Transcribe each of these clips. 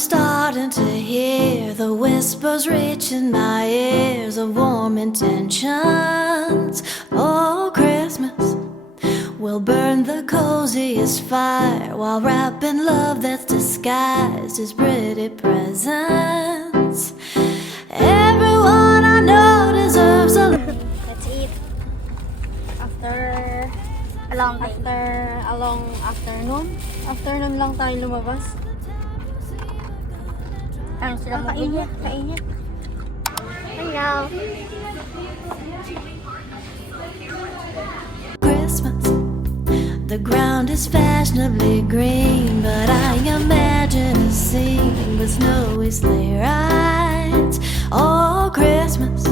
starting to hear the whispers reaching my ears of warm intentions. Oh, Christmas will burn the coziest fire while wrapping love that's disguised as pretty presents. Everyone I know deserves a... Let's eat. After a long afternoon. Afternoon lang tayo lumabas. Ano sila mag-init? Kainit. Hello. Christmas, the ground is fashionably green, but I imagine a scene with snowy sleigh rides. Oh, Christmas,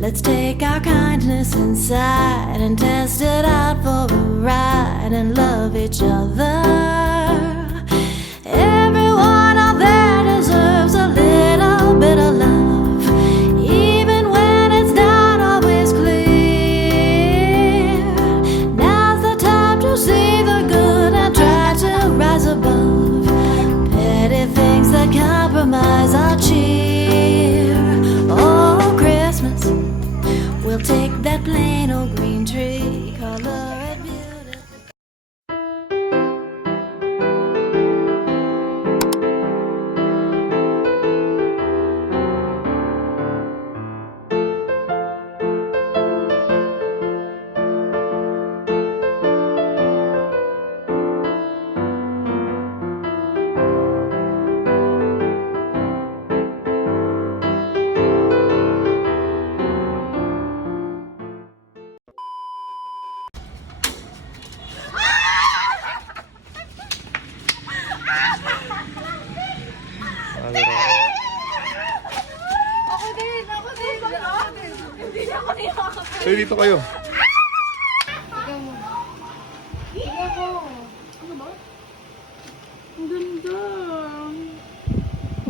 let's take our kindness inside and test it out for a ride and love each other. Everyone out there deserves a little bit of love, even when it's not always clear. Now's the time to see the good and try to rise above petty things that compromise our cheer. Oh, Christmas, we'll take that plain old green tree, color it beautiful. So, dito kayo. Ang ganda.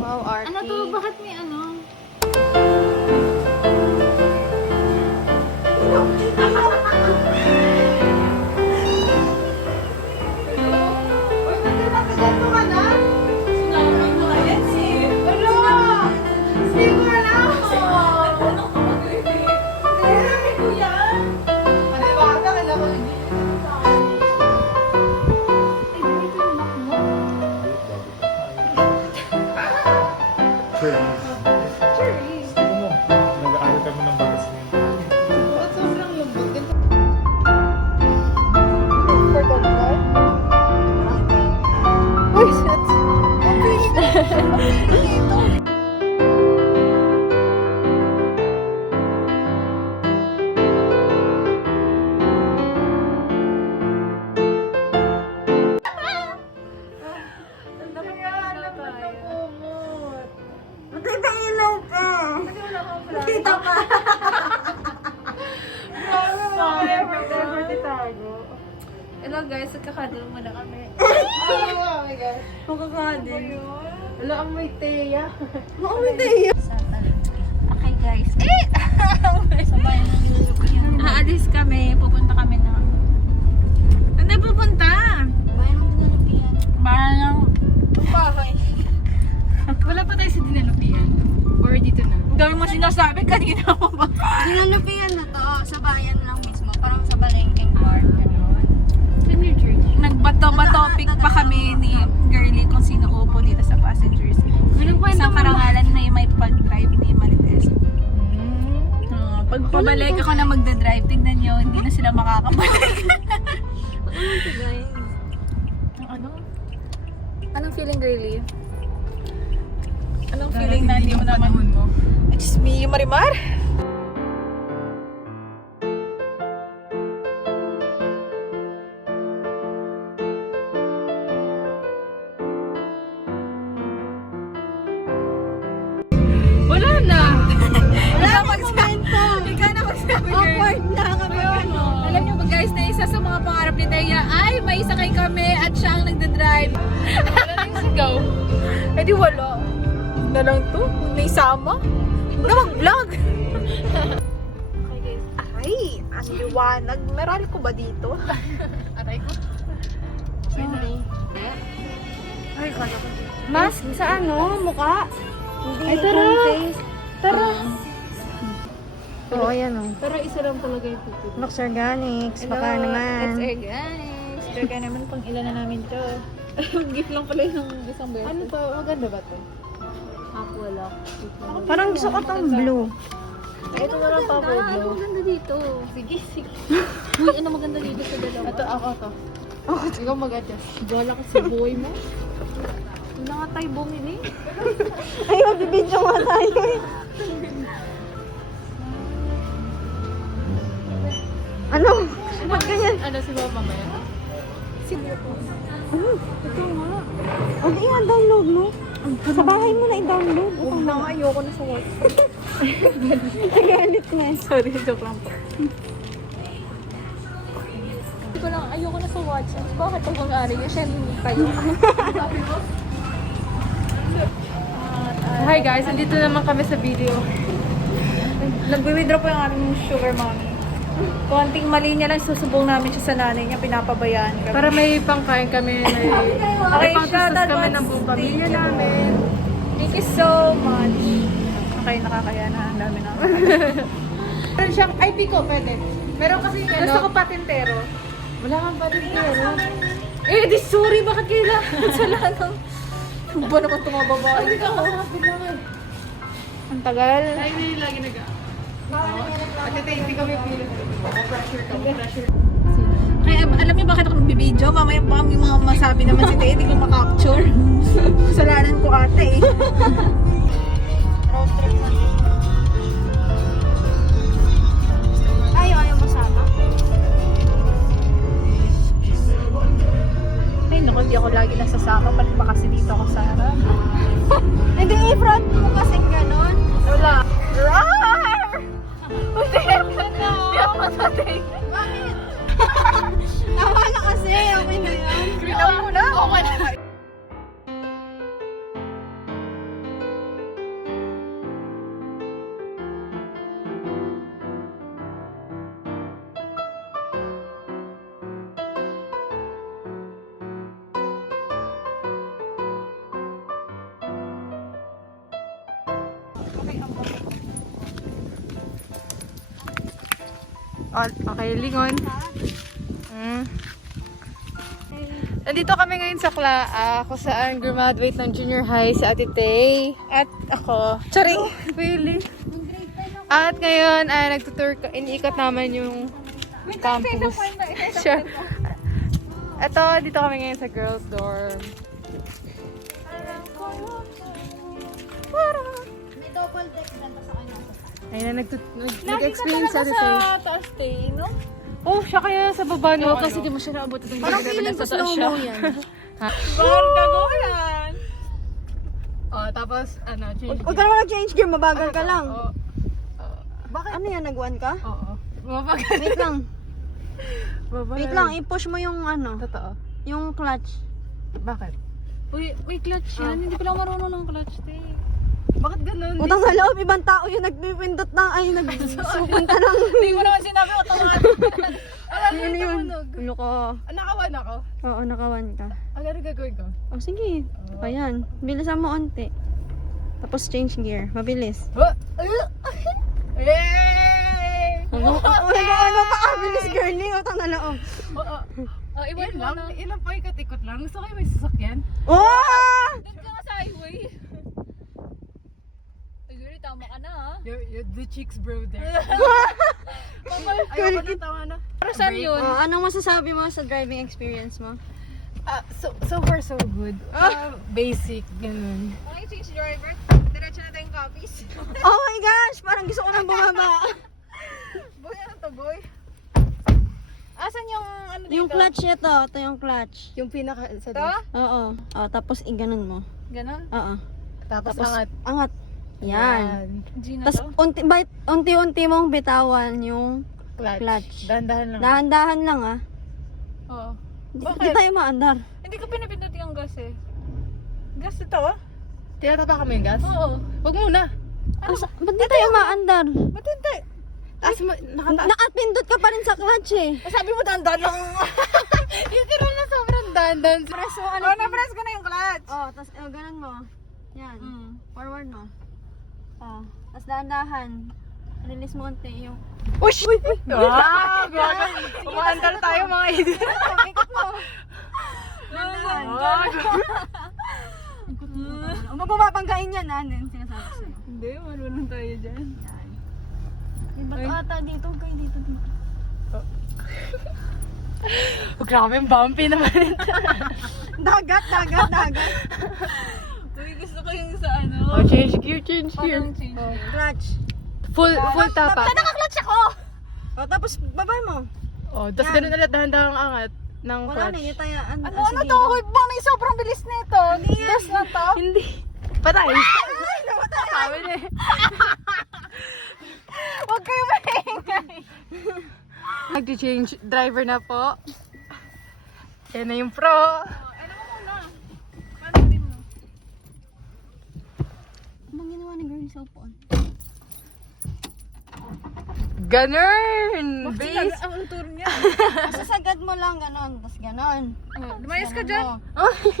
Wow, arte. Ano to? Bakit may ano? Cherries. Nag-aaral kami ng bakas niya. Sobrang lambot. For the blood? Uy, shit. Ang bilis. Kita pa. Hello guys, nagkakadil muna kami. Oh my God. Magkakadil. Hello, ang may teya. Oo, may teya. Okay guys. Sabay na aalis kami. Pupunta kami na. Ano pupunta? Bayan ng dinalupian. Bayan ng bahay. Wala pa tayo sa dinalupian. Or dito na. Ang dami mo sinasabi kanina mo ba? Dinalupian na to. Sa bayan lang mismo. Parang sa Balengkeng Park. Nagbato-topic pa kami ni Girlie kung sino upo dito sa passengers. Isang karangalan na yung may pag-drive ni Marites. Pag pabalik ako na magdadrive, tignan nyo, hindi na sila makakabalik. Ano? Anong feeling, Girlie? Anong feeling na hindi mo naman? It's me, Marimar? Wala na! Wala na momentum! Ikaw na magsabi, girl. Awkward na kami. Alam nyo ba guys, na isa sa mga pangarap ni Teya ay may sakay kami at siya ang nagdadrive. Wala nang sigaw. Eh di wala. Na lang to. Naisama. Huwag na mag-vlog. Okay guys. Ay, ang liwanag. Meron ko ba dito? Aray ko. Sorry. Ay, kala ko. Mask sa ano? Mukha? Hindi. Ay, tara. Face. Tara. Oo, ayan o. Pero isa lang talaga yung tutuloy. Looks Organics. Baka naman. It's organic. Baka naman pang ilan na namin to. Gift lang pala yung isang beses. Ano to? Maganda ba to? Ako wala. Parang gusto ko tong blue. Ito na lang pa po. Ano maganda dito? Sige, sige. Uy, ano maganda dito sa dalawa? Ito, ako to. Ikaw mag-adjust. Bola kasi buhay mo. Wala nga tayo bumili. Ay, magbibidyo nga tayo eh. Ano? Ba't ganyan? Ano si Mama mamaya? Ano? Ito nga. O, di nga, download mo. Sa bahay mo na i-download. Huwag na nga, ayoko na sa watch. Nagalit na eh. Sorry, joke lang po. Hindi ko lang, ayoko na sa watch. Bakit pag mag-ari yun? Siya tayo. Hi guys, andito naman kami sa video. Nag-withdraw po yung aming sugar mommy. Konting mali niya lang, susubong namin siya sa nanay niya, pinapabayaan kami. Para may pangkain kami, may pangtustos kami ng buong pamilya namin. Thank you so much. Okay, nakakaya na. Ang dami namin. Meron siyang, ay di ko, pwede. Meron kasi Gusto ko patintero. Wala kang patintero. Eh, di sorry, bakit kailangan sa lanang? Ano ba naman itong mga babae? Ang tagal. Ay, may lagi At ito, hindi kami pili. Pressure ka, pressure. Kaya alam niyo bakit ako nagbibideo? Mamaya baka may mga masabi naman si Tay, hindi ko makapture. Kasalanan ko ate eh. Ayaw masama. Ay, naku, hindi ako lagi nasasama. Pati ba kasi dito ako sa harap? Hindi, i-front mo kasing ganon. Wala. Roar! Uy, tingnan ka na! Hindi ako matatay. Bakit? Tawa na kasi. Okay na yan. Tingnan mo na? Okay na. Okay, lingon. Nandito kami ngayon sa kung saan graduate ng junior high sa Ate Tay. At ako. Charing! Really? At ngayon, nagtutour, iniikot naman yung campus. Sure. Ito, dito kami ngayon sa girls' dorm. May double deck na sa kanya. Ayun na, nag-explain sa Ate Tay. Sa taas tay, no? Oh, siya kaya sa baba no? Kasi di mo siya naabot itong Parang feeling ko slow-mo yan. Bakit gagawin? Oh, tapos, change Huwag ka naman nag-change gear, mabagal ka lang. Oo. Bakit? Ano yan, nag-1 ka? Oo. Mabagal. Wait lang. Mabagal. Wait lang, i-push mo yung Totoo. yung clutch. Bakit? Uy, may clutch yan. Hindi ko lang marunong ng clutch, te. Bakit ganun? Utang sa loob, ibang tao yung nagpipindot ng, nagsukon ka ng. Hindi mo naman sinabi ko automatic. Ano yun? Ano ko? Nakawan ako. Oo, nakawan ka. Ano gagawin ko? Oh, sige. Ayan. Bilisan mo onti. Tapos change gear. Mabilis. Yay! Ano pa bilis girlie? Utang na loob. Oh, iwan mo na. Ilang pa ikot-ikot lang. Gusto kayo may sasakyan? Oh! Doon ka nga sa highway. Ay, tama ka na ha. You're the chicks bro there. Ayoko na, tama na. Para saan yun? Oh, anong masasabi mo sa driving experience mo? So far so good. Basic, ganun. Okay, change driver. Diretso na tayong copies. Oh my gosh! Parang gusto ko nang bumaba. Boy, ano to, boy? Asan yung ano dito? Yung clutch ito. Ito yung clutch. Yung pinaka sa Ito? Oo. Oh, tapos iganon mo. Ganon? Oo. Tapos Tapos angat. angat. Yan. G na Tapos to? unti-unti mong bitawan yung clutch. Dahan-dahan lang. Dahan-dahan lang ah. Oo. Hindi tayo maandar. Hindi ko pinapindot yung gas eh. Gas ito ah? Tinatapa ka mo yung gas? Oo. Huwag muna. Ba't di tayo maandar? Ba't hindi? Taas mo, nakataas. Nakapindot ka pa rin sa clutch eh. Sabi mo dandan lang. Yung tira na sobrang dahan-dahan. Press mo Oh, na-press ko na yung clutch. Oh, tapos ganun mo. Yan. Forward mo. Oh, tapos dahan-dahan. Release mo konti yung... Ush! Ah, gaga. Umaandar tayo mga idol. Ikot mo. Dahan-dahan. Huwag mo mapanggain yan, ha? Ano sinasabi sa'yo? Hindi, marunong tayo dyan. May bato ata dito, kayo dito. Oh, grabe, bumpy naman. Dagat. Uy, gusto ko yung sa ano. Oh, change gear. Oh, clutch. Full tapak. Naka-clutch ako! Oh, tapos baba mo. Oh, tapos ganun ulit dahan-dahan ang angat ng Wala na, clutch. yung tayaan. Ano to? Huwag ba may sobrang bilis nito? Yes na to? Hindi. Patay. Ay, namatay! Sabi niya. Huwag kayo maingay. Nag-change driver na po. Yan na yung pro. Anong ginawa ni girl sa upuan? Ganun! Base. Ang tour niya. Masasagad mo lang, ganon. Tapos ganon. Lumayas ka Ganon dyan. mo.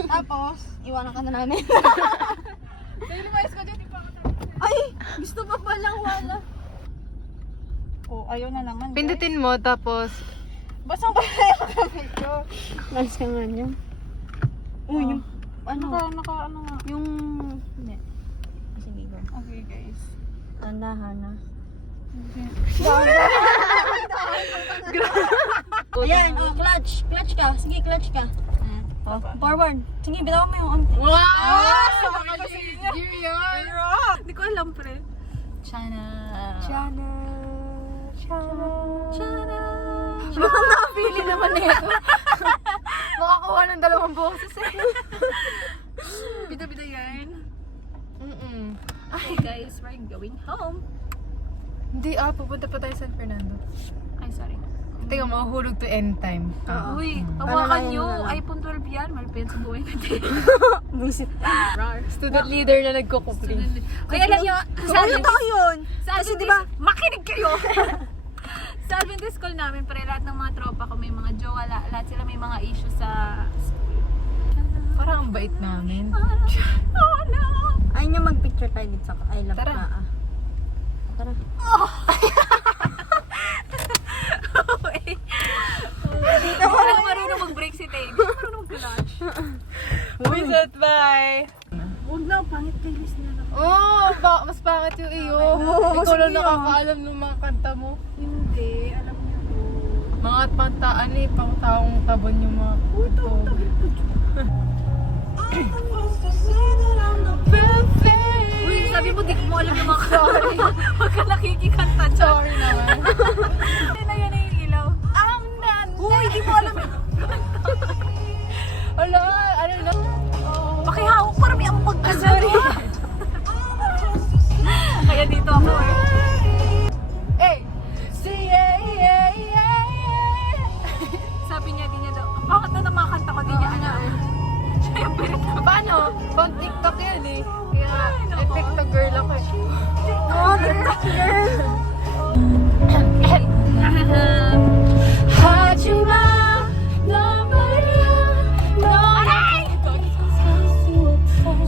Tapos, iwanan ka na namin. Dahil lumayas ka dyan. Ay! Gusto pa palang wala. Oh, ayaw na naman. Pindutin mo tapos Basang pala yung kamay ko. Alas ka nga niya. Uy, yung... Ano? Ano nga. Yung... Hindi. Sige, go. Okay, guys. Tandahan na. Ayan, oh, clutch. Clutch ka. Sige, clutch ka. Oh, forward. Sige, bitawan mo yung onti. wow! Gear yun! Hindi ko alam, pre. Chana. Baka nakapili naman nito. Makakuha ng dalawang boses eh. Bida-bida yan. Mm-mm. Okay, guys. We're going home. Hindi pupunta pa tayo San Fernando. Ay, sorry. Tingnan mo, mahulog to end time. Uy, Ano hawakan lang, nyo. ano lang. iPhone 12 yan. Malapit sa buhay natin. Visit. Student leader na nagkukupli. Kaya alam nyo, Ano tayo yun? Kasi Kasi diba, makinig kayo. Sa Adventist school namin, pre, lahat ng mga tropa ko may mga jowa, lahat sila may mga issue sa school. Parang ang bait namin. Oh no! ayaw niya mag-picture tayo dito sa I love Tara. ka. Tara. Dito ko lang marunong mag-break si Tay. Hindi siya marunong mag-clutch. Wizard, bye! Huwag na, pangit kay Liz na lang. Oh, mas pangit yung iyo. Ikaw lang nakakaalam ng mga kanta mo. Hindi, alam niyo po. Mga pantaan eh, pang taong tabon yung mga kuto. Uy, sabi mo, di ko mo alam yung mga sorry. Huwag ka nakikikanta dyan. Sorry naman. Hindi na yan yung ilaw. Uy, di mo alam yun. Ala, ano na? Pakihawak para may ambag ka. Sorry. Kaya dito ako eh. Hey! Sabi niya, di niya daw. Bakit na namakanta ko, di niya alam. Siya yung pinag- Paano? Pang TikTok yan eh. Kaya, Ay, nako. TikTok girl ako eh. Oh, TikTok girl!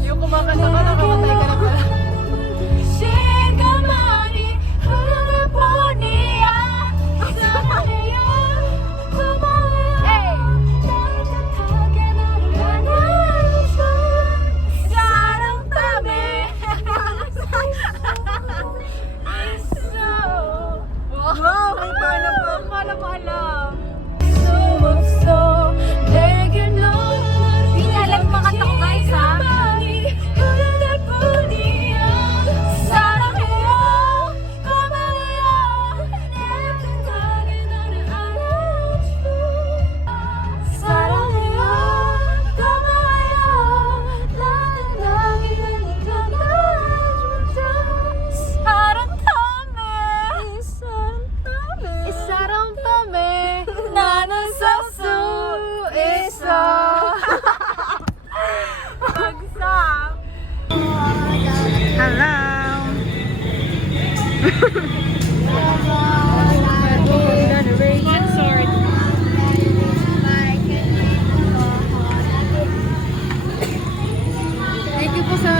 Yung kumakanta ka, nakamatay ka na pala. Wow, may paano pa. Akala mo alam. Hindi niya alam yung mga kanta ko, guys, ha? Bagsak.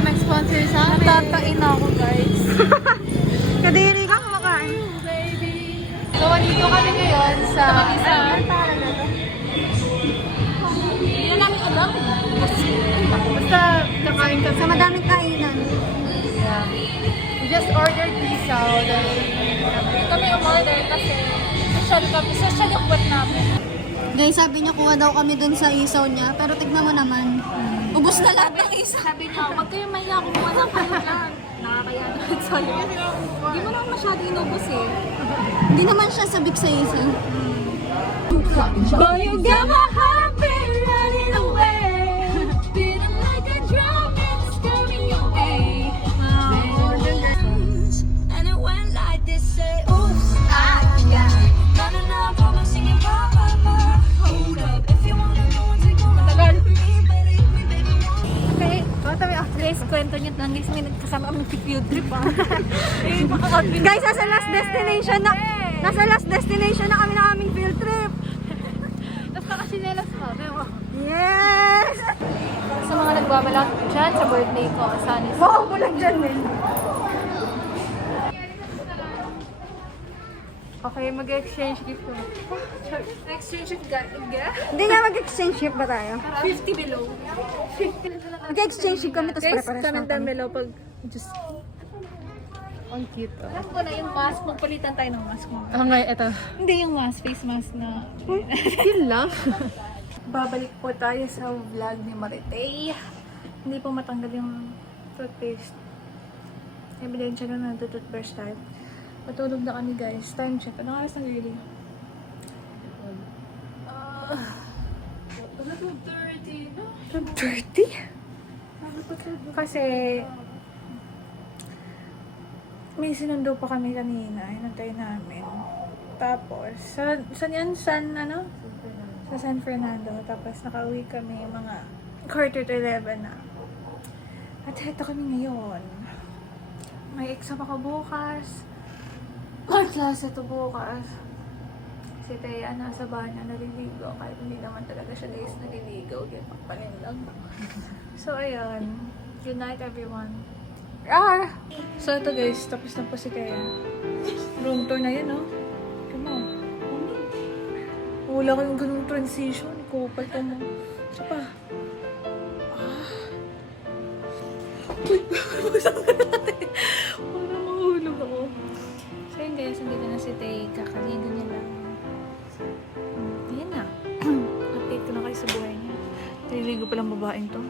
nag-sponsor sa amin. Natatain ako, guys. Kadiri ka kumakain. So, andito kami ngayon sa... Hindi na namin alam. Basta kakain ka Sa madaming kainan. Yeah. We just ordered pizza. Then, Kami umorder kasi social yung buwan namin. Guys, sabi niya kuha daw kami dun sa isaw niya. Pero tignan mo naman. Ubus na lahat ng isaw. Sabi niya, huwag kayong mahiya, kumuha na kayo lang. Nakakaya naman sa'yo. Hindi mo naman masyado inubos eh. Hindi naman siya sabik sa isaw. But you got my heart beat running away, beating like a drum and screaming your way. And it went like this, say, oops, I got not promising you, mama. Hold up, if you wanna know what's going on, believe me, baby. Okay, guys, kwento niyo lang guys, may nagkasama kami sa field trip Guys, nasa last destination na. Nasa last destination na kami ng aming field trip. tapos nakasinelas pa. Diba? Yes! Sa mga nagbabalak dyan sa birthday ko, saan is... Wow, bulag dyan din. Okay, mag-exchange gift ko. Exchange of Hindi nga mag-exchange gift ba tayo? 50 below. Mag-exchange gift kami, tapos Guys, pare-pares comment down natin. below pag just... Ang cute. Alam ko na yung mask, magpalitan tayo ng mask mo. Okay, eto. Hindi yung mask, face mask na... Yun lang. Babalik po tayo sa vlog ni Maritay. Hindi po matanggal yung toothpaste. Ebidensya na nag-toothbrush tayo. Patulog na kami guys. Time check. Anong oras na really? 12:30? Kasi may sinundo pa kami kanina. Hinantay namin. Tapos, saan yan? Sa San Fernando. Tapos, nakauwi kami mga 11:15 na. At heto kami ngayon. May exam ako bukas. May klase to bukas. Si Thea nasa bana, naliligo. Kahit hindi naman talaga siya guys naliligo. Kaya pakpanin lang. So, ayun. Good night, everyone. So, ito guys. Tapos na po si Thea. Room tour na yan, oh. Come on. Wala kayong ganung transition. Kupal to mo. Isa pa. Para mahulog ako. So yun guys, nandito na si Tay. Kakaligo niya lang. Ayan na. Update ko na kayo sa buhay niya. Naliligo palang babaeng to.